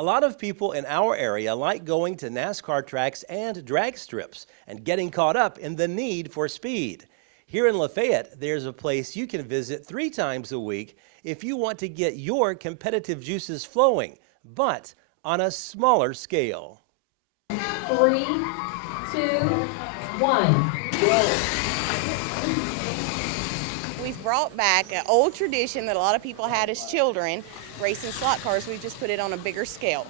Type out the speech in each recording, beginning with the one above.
A lot of people in our area like going to NASCAR tracks and drag strips and getting caught up in the need for speed. Here in Lafayette, there's a place you can visit 3 times a week if you want to get your competitive juices flowing, but on a smaller scale. 3, 2, 1, go. We've brought back an old tradition that a lot of people had as children, racing slot cars. We've just put it on a bigger scale.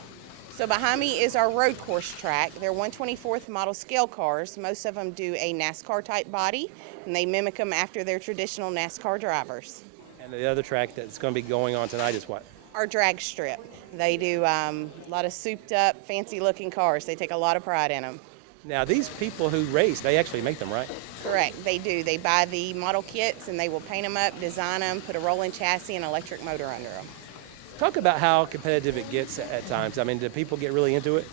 So behind me is our road course track. They're 1/24th model scale cars. Most of them do a NASCAR type body, and they mimic them after their traditional NASCAR drivers. And the other track that's going to be going on tonight is what? Our drag strip. They do a lot of souped up, fancy looking cars. They take a lot of pride in them. Now these people who race, they actually make them, right? Correct, they do. They buy the model kits and they will paint them up, design them, put a rolling chassis and electric motor under them. Talk about how competitive it gets at times. I mean, do people get really into it?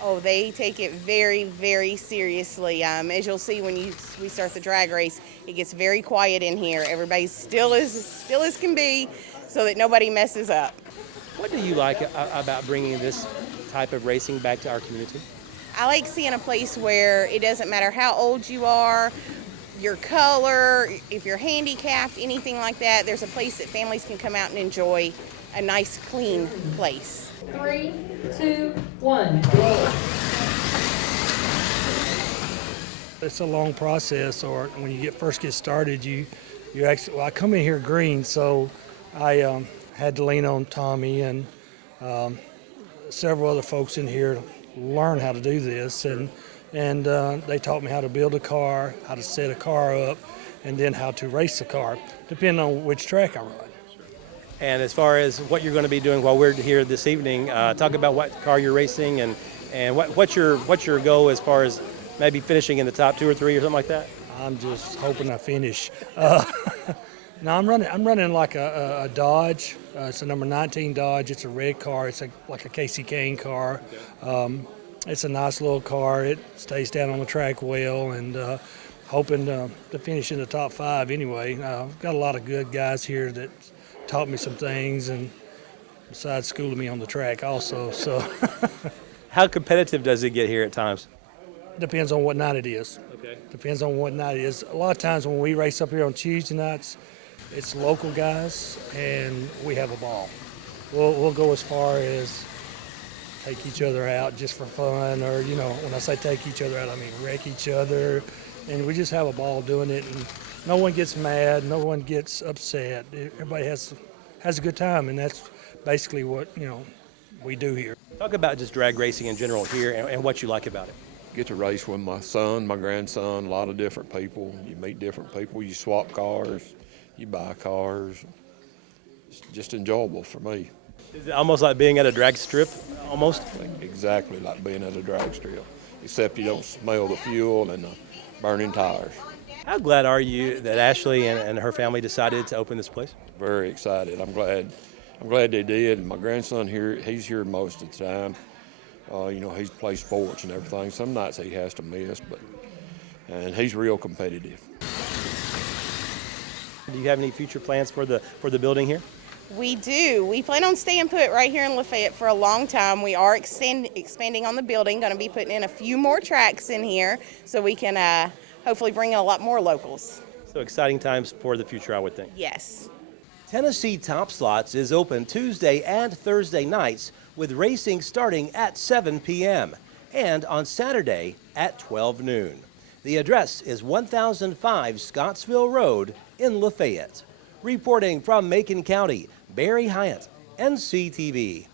Oh, they take it very, very seriously. As you'll see when we start the drag race, it gets very quiet in here. Everybody's still as can be so that nobody messes up. What do you like about bringing this type of racing back to our community? I like seeing a place where it doesn't matter how old you are, your color, if you're handicapped, anything like that. There's a place that families can come out and enjoy a nice, clean place. 3, 2, 1, go. It's a long process, or when you first get started, you actually, well, I come in here green, so I had to lean on Tommy and several other folks in here to learn how to do this, and they taught me how to build a car, how to set a car up, and then how to race the car, depending on which track I run. And as far as what you're going to be doing while we're here this evening, talk about what car you're racing and what's your goal as far as maybe finishing in the top 2 or 3 or something like that? I'm just hoping I finish. No, I'm running like a Dodge. It's a number 19 Dodge. It's a red car. It's like a Casey Kane car. It's a nice little car. It stays down on the track well, and hoping to finish in the top 5 anyway. Got a lot of good guys here that taught me some things, and besides schooling me on the track also. So, how competitive does it get here at times? Depends on what night it is. Okay. Depends on what night it is. A lot of times when we race up here on Tuesday nights, it's local guys, and we have a ball. We'll go as far as take each other out just for fun, or, you know, when I say take each other out, I mean wreck each other, and we just have a ball doing it, and no one gets mad, no one gets upset. Everybody has a good time, and that's basically what, you know, we do here. Talk about just drag racing in general here and what you like about it. Get to race with my son, my grandson, a lot of different people. You meet different people, you swap cars, you buy cars. It's just enjoyable for me. Is it almost like being at a drag strip, almost? Exactly like being at a drag strip, except you don't smell the fuel and the burning tires. How glad are you that Ashley and her family decided to open this place? Very excited. I'm glad they did. My grandson here, he's here most of the time. You know, he's plays sports and everything. Some nights he has to miss, and he's real competitive. Do you have any future plans for the building here? We do. We plan on staying put right here in Lafayette for a long time. We are expanding on the building, going to be putting in a few more tracks in here so we can hopefully bring in a lot more locals. So exciting times for the future, I would think. Yes. Tennessee Top Slots is open Tuesday and Thursday nights with racing starting at 7 p.m. and on Saturday at 12 noon. The address is 1005 Scottsville Road in Lafayette. Reporting from Macon County, Barry Hiett, NCTV.